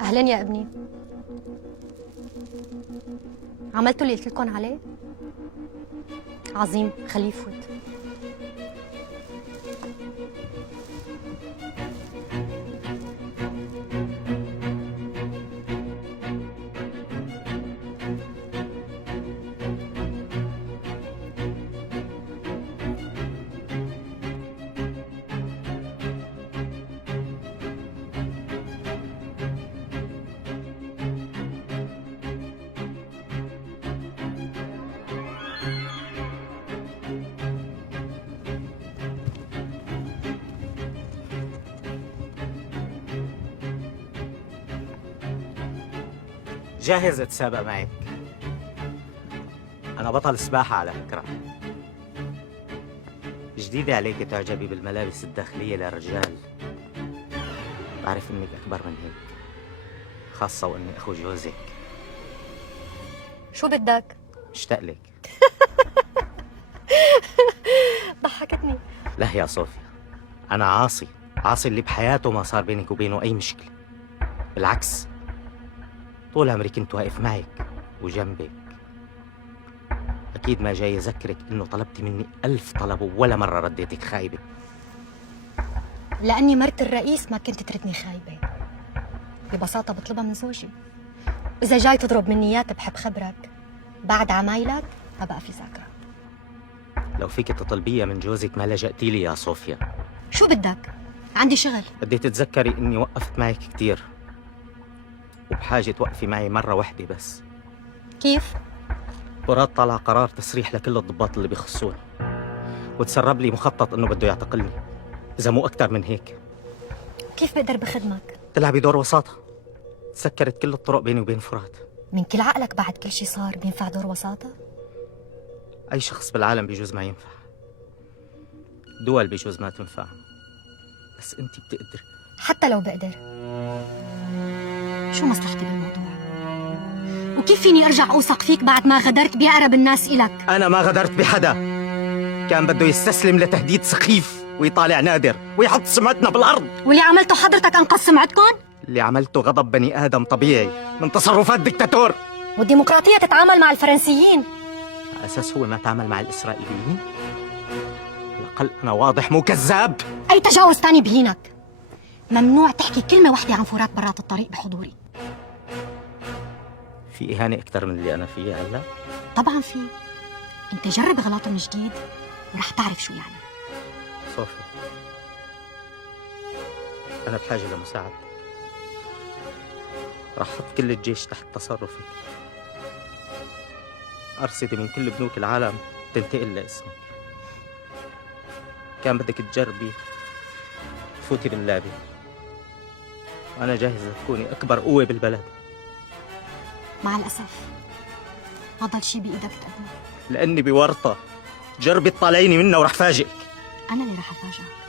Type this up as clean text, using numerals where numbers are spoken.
أهلين يا ابني. عملتوا اللي قلت لكم عليه؟ عظيم، خليه يفوت. جاهز اتسابق معك. أنا بطل سباحة على فكرة. جديدة عليك تعجبي بالملابس الداخلية للرجال. بعرف إنك أكبر من هيك، خاصة وإني أخو جوزك. شو بدك؟ مشتاق لك. ضحكتني. لا يا صوفيا، أنا عاصي اللي بحياته ما صار بينك وبينه أي مشكلة. بالعكس، طول عمري كنت واقف معك وجنبك. أكيد ما جاي أذكرك إنه طلبتي مني 1000 طلب ولا مرة رديتك خايبة. لأني مرت الرئيس ما كنت تردني خايبة. ببساطة بطلبها من زوجي. إذا جاي تضرب مني إياها بحب خبرك، بعد عمايلك ما بقى في ذاكرة. لو فيك تطلبيها من جوزك ما لجأتي لي يا صوفيا. شو بدك؟ عندي شغل. بدي تتذكري إني وقفت معك كتير، وبحاجة توقفي معي مرة واحدة بس. كيف؟ مراد طلع قرار تسريح لكل الضباط اللي بيخصوني، وتسرب لي مخطط إنه بده يعتقلني، إذا مو أكتر من هيك. كيف بقدر بخدمك؟ تلعبي دور وساطة. تسكرت كل الطرق بيني وبين فرات. من كل عقلك بعد كل شي صار بينفع دور وساطة؟ أي شخص بالعالم بيجوز ما ينفع، دول بيجوز ما تنفع، بس أنت بتقدري. حتى لو بقدر، شو مصلحتي بالموضوع؟ وكيف فيني أرجع أوثق فيك بعد ما غدرت بأقرب الناس إلك؟ أنا ما غدرت بحدا. كان بده يستسلم لتهديد سخيف ويطالع نادر ويحط سمعتنا بالأرض. واللي عملته حضرتك أنقذ سمعتكم؟ اللي عملته غضب بني آدم طبيعي من تصرفات دكتاتور. والديمقراطية تتعامل مع الفرنسيين على أساس هو ما تعامل مع الإسرائيليين؟ على الأقل أنا واضح مو كذاب. أي تجاوز تاني بهينك. ممنوع تحكي كلمة واحدة عن فرات برات الطريق بحضوري. في إهانة أكتر من اللي أنا فيه هلا؟ طبعا في. أنت جرب غلط من جديد ورح تعرف شو يعني. صوفيا، أنا بحاجة لمساعدتك. رح أحط كل الجيش تحت تصرفك. أرصدي من كل بنوك العالم تنتقل لاسمك. كان بدك تجربي تفوتي باللعبة، وأنا جاهزة تكوني أكبر قوة بالبلد. مع الأسف ما ضل شي بإيدك تقدمه. لأني بورطة. جربي تطالعيني منها ورح فاجئك. أنا اللي رح أفاجئك.